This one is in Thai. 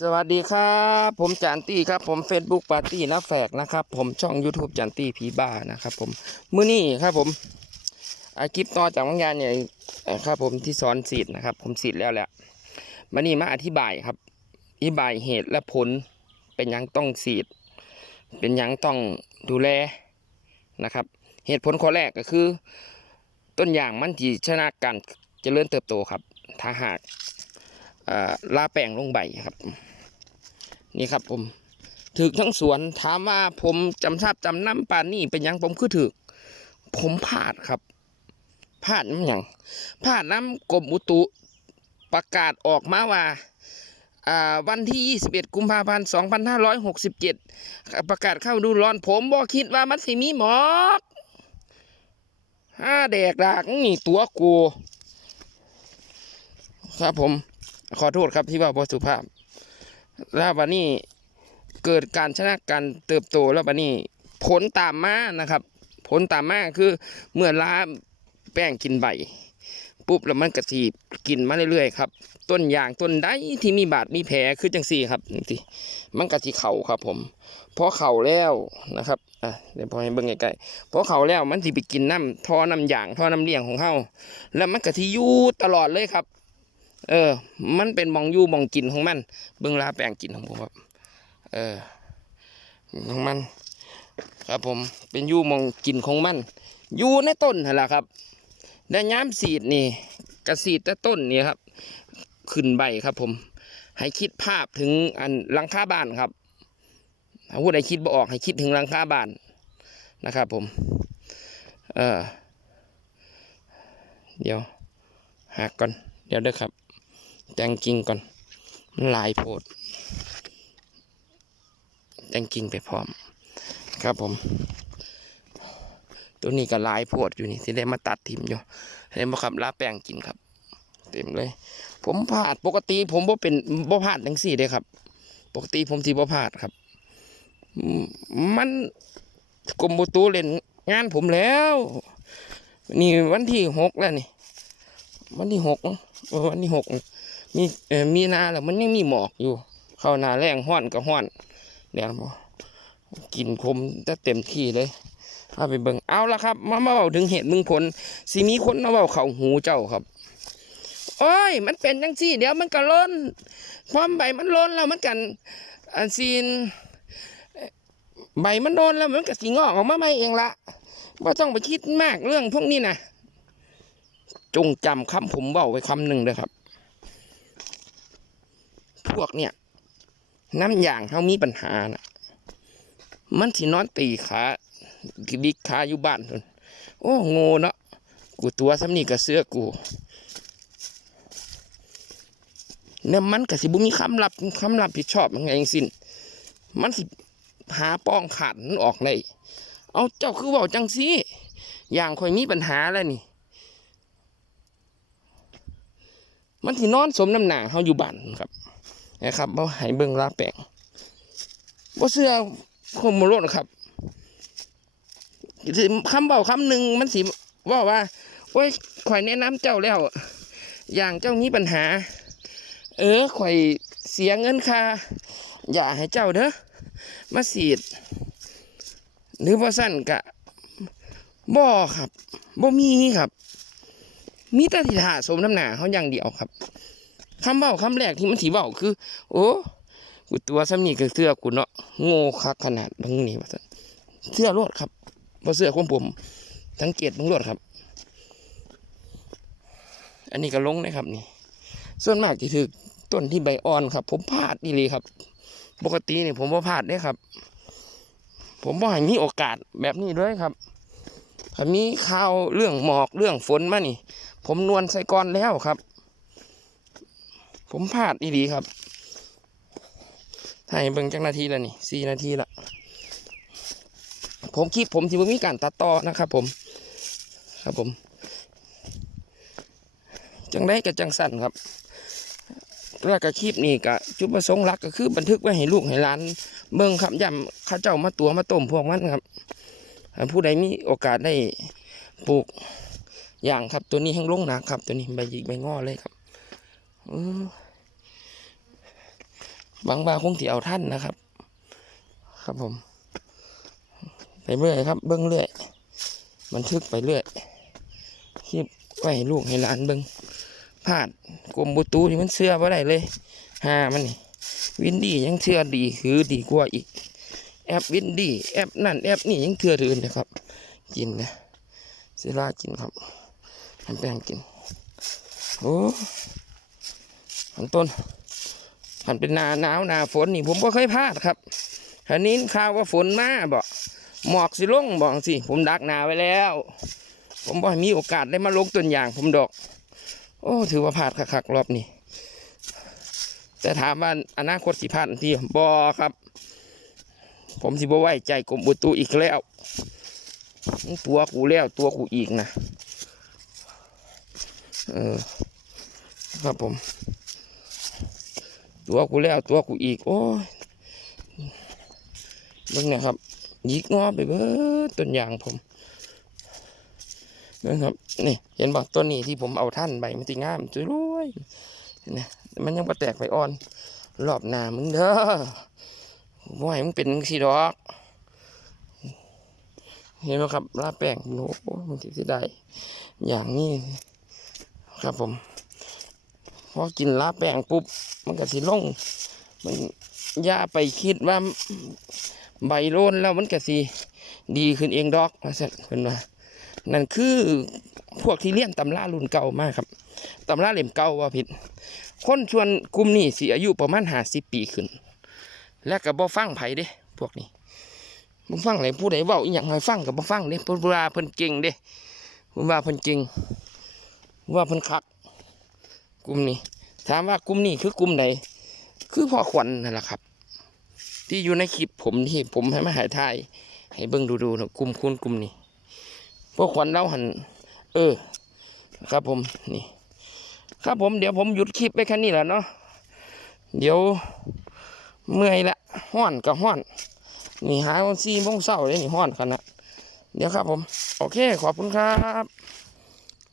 สวัสดีครับ ผมจันตี้ครับผม Facebook ปาร์ตี้นะแฝกนะครับ ผมช่อง YouTube จันตี้ผีบ้านะครับผมมื้อนี้ครับผมอาคลิปต่อจากวังยานเนี่ยครับผมที่สอนสีดนะครับ ผมสีดแล้วแหละมานี่มาอธิบายครับ อธิบายเหตุและผลเป็นยังต้องสีด เป็นยังต้องดูแลนะครับ เหตุผลข้อแรกก็คือ ต้นอย่างมันที่ชนะการเจริญเติบโตครับ ถ้าหาก ลาแป้งลงใบครับ นี่ครับผมถึกทั้งสวนถามว่าผมจำทราบจำน้ำปานนี่เป็นยังผมคือถึกผมพลาดครับพลาดน้ำหยังพลาดน้ำกรมอุตุประกาศออกมาว่าอ่าวันที่ 21 กุมภาพันธ์ 2567 ประกาศเข้าดูร้อน ผมบอกคิดว่ามันสิมีหมอกห้าแดกดากนี่ตัวกู ครับผม ขอโทษครับที่ว่าบสุภาพ แล้ววันนี้เกิดการชนะการเติบโตแล้ววันนี้ผลตามมานะครับ ผลตามมาคือเมื่อล้าแป้งกินใบ ปุ๊บแล้วมันกระสีกินมาเรื่อยๆครับ ต้นยางต้นใดที่มีบาดมีแผลคือจังสี่ครับนี่สิมันกระสีเข่าครับ ผมพอเข่าแล้วนะครับอะเดี๋ยวพอให้เบิ่งใกล้ๆพอเข่าแล้วมันสิไปกินน้ำท่อน้ำยางท่อน้ำเลี้ยงของเฮาแล้วมันกระสีอยู่ตลอดเลยครับ เออ มันเป็นมองยู่มองกินของมัน เบิ่งลาแปลงกินของผมครับ เออของมัน ครับผม เป็นยู่มองกินของมัน อยู่ในต้นนั่นแหละครับได้ย้ำสีดนี่กระสีดแต่ต้นนี่ครับ ขึ้นใบครับผม ให้คิดภาพถึงอันหลังคาบ้านครับถ้าผู้ใดคิดบ่ออกให้คิดถึงหลังคาบ้านนะครับ ผม เออเดี๋ยวหักก่อน เดี๋ยวเด้อครับ แต่งกิ่งก่อนมันลายโพด แต่งกิ่งไปพร้อม ครับผม ตัวนี้ก็ลายโพดอยู่นี่ที่ได้มาตัดทิมอยู่เห็นบ่ครับลาแป้งกินครับ เต็มเลย ผมพลาดปกติ ผมบ่เป็นบ่พลาดทั้งสี่เลยครับ ปกติผมสิบ่พลาดครับ มันกรมบุตูเล่นงานผมแล้ว นี่วันที่หกแล้วนี่ วันที่หกวันที่หก มีเอ่อมีนาแล้วมันยังมีหมอกอยู่ เข้านาแรงห้อนก็ห้อนเดี๋ยวบ่กินคมจะเต็มที่เลยเอาไปเบิ่งเอาละครับ มามาเบาถึงเหตุมึงผลสิมีคนมาเบาเข่าหูเจ้าครับโอ้ย มันเป็นจังซี่เดี๋ยวมันก็ล้นความใบมันล้นแล้วมันกันอันซีนใบมันโดนแล้วมันก็สิงอกออกมาใหม่เองละว่าต้องไปคิดมากเรื่องพวกนี้นะจงจำคำผมเบาไว้คำหนึ่งเลยครับ พวกเนี่ย น้ำยางเขามีปัญหานะมันสินอนตีขาดิกขาอยู่บ้านทนโอ้โง่เนาะกูตัวซ้ำนี่กับเสื้อกูเนี่ยมันก็สิบุมีคำรับคำรับผิดชอบยังไงทั้งสิ้นมันสิหาป้องขาดมันออกเลยเอาเจ้าคือเว่าจังสิอย่างคอยมีปัญหาแล้วนี่ มันสินอนสมน้ำหนาเขาอยู่บ้านครับ นะครับเบ่ให้เบิ่งลาแปลงบ่เสื้อคมบ่รดครับสิคำเบาคำหนึ่งมันสิว่าว่าโอ้ยข่อยแนะนำเจ้าแล้ว อย่างเจ้ามีปัญหา เออข่อยเสียเงินค่าอย่าให้เจ้าเด้อมาสีด หรือว่าสั้นกะบ่ครับบ่มีครับ มีแต่ที่ถาสมน้ำหนาเขาอย่างเดียวครับ คำเบ้าคำแรกที่มันถีเบ้าคือ โอ้กูตัวซ้ำนี่ก็เสื้อกูเนาะโง่คักขนาดทั้งนี้ว่าเสื้อรวดครับเพราะเสื้อของผมสังเกตมึงรวดครับ อันนี้ก็ลงนะครับนี่ ส่วนมากที่ถือต้นที่ใบอ่อนครับ ผมพลาดนี่เลยครับ ปกตินี่ผมว่าพลาดได้ครับ ผมว่าให้มีโอกาสแบบนี้ด้วยครับถ้ามีข่าวเรื่องหมอกเรื่องฝนมานี่ ผมนวลใส่ก้อนแล้วครับ ผมพลาดอีดีครับให้เบิ่งจักนาทีแล้วนี่สี่นาทีละผมคลิปผมที่ผมมีการตัดต่อนะครับ ผม ครับผม จังได้กับจังสั่นครับแล้วก็คลิปนี้ก็จุดประสงค์หลักก็คือบันทึกไว้ให้ลูกให้หลานเบิ่งครับย่ำข้าเจ้ามาตัวมาต้มพวกมันครับผู้ใดมีโอกาสได้ปลูกอย่างครับตัวนี้แห้งลงหนักครับ ตัวนี้ใบหยิกใบงอเลยครับ เออ บางบาคงที่เอาท่านนะครับ ครับผม ไปเรื่อยครับ เบิ้งเรื่อย บันทึกไปเรื่อยคลิปไว้ให้ลูกให้หลานเบิ้งพลาดกรมบุตูนี่มันเชื่อว่าได้เลยหามันนี่วินดี้ยังเชื่อดีคือดีกว่าอีก แอปวินดี้แอปนั่นแอปนี่ยังเชื่อถือนะครับ กินนะเซรากินครับทำแป้งกิน โอ้ขันต้น ขันเป็นหนาหนาวนาฝนนี่ผมก็เคยพลาดครับอันนี้ข่าวว่าฝนมาบอกหมอกสิลงบอกสิ ผมดักหนาไว้แล้ว ผมบอกมีโอกาสได้มาลงต้นอย่าง ผมดอก โอ้ถือว่าพลาดคักๆรอบนี้แต่ถามว่าอนาคตสิพลาดที่บอครับ ผมสิบ่ไว้ใจกรมอุตุอีกแล้วตัวกูแล้วตัวกูอีกนะ เออ ครับผม ตัวกูแล้วตัวกูอีก โอ้ยเบิ่งเนะครับยิกงอไปเบิดต้นยางผมเบิ่งครับนี่เห็นบ่ต้นนี้ที่ผมเอาท่านใบมันติงามสวยรวยนะมันยังบ่แตกไปอ่อน รอบหน้ามึงเด้อบ่ให้มึงเป็นสีดอก เห็นไหมครับลาแป้งโอ้โหมันสิได้อย่างนี้ครับผม พอกินลาแป้งปุ๊บ มันก็สิลง มันย่าไปคิดว่าใบโลนแล้วมันก็สิดีขึ้นเองดอกว่าซั่นเพิ่นว่านั่นคือพวกที่เรียนตำรารุ่นเก่ามากครับตำราเล่มเก่าว่าผิด คนชวนกลุ่มนี้สิอายุประมาณห้าสิบปีขึ้น และก็บ่ฟังไผเด้ พวกนี้บ่ฟังเลยผู้ใดเว้าอีหยังให้ฟังก็บ่ฟังเด้เพิ่นว่าเพิ่นเก่งเด้เพิ่นว่าเพิ่นเก่งว่าเพิ่นคัก กลุ่มนี้ ถามว่ากลุ่มนี้คือกลุ่มใดคือพ่อขวัญนั่นแหละครับ ที่อยู่ในคลิปผมที่ผมให้มาหายทายให้เบิ่งดูๆนะกลุ่มคุณกลุ่มนี้พ่อขวัญเราหัน เออ ครับผมนี่ ครับผมเดี๋ยวผมหยุดคลิปไปแค่นี้แหละเนาะเดี๋ยวเมื่อยละห้อนกับห้อน นี่หาวันซี่โมงเศร้าเลยนี่ห้อนขนาดเดี๋ยวครับผม โอเค ขอบคุณครับ